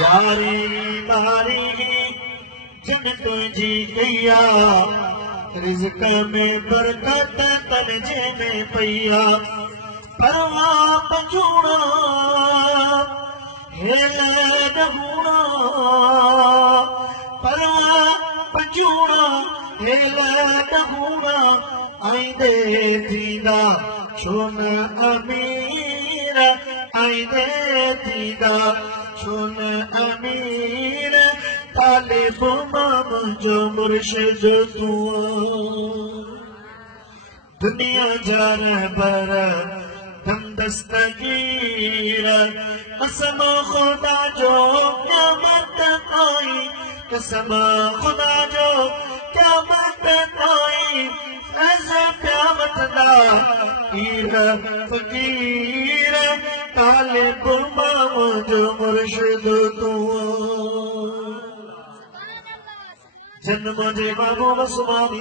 यारी मारी जिन तुझी गैया रिज़्क़ में बरकत तनजे में पईया परवा पंजूड़ा हेल नहूड़ा परवा पंजूड़ा हेल नहूड़ा आईंदे थींदा छो न अमीर आईंदे थींदा छो न अमीर तालिब मुंहिंजो मुर्शिद तूं दुनिया जा रहबर दम दस्तगीर कसम खुदा जो क़यामत ताईं कसम खुदा जो क़यामत ताईं ऐसा क़यामत दा पीर फ़कीर तालिब मुंहिंजो मुर्शिद तूं जन्म जे बाबू मस्मानी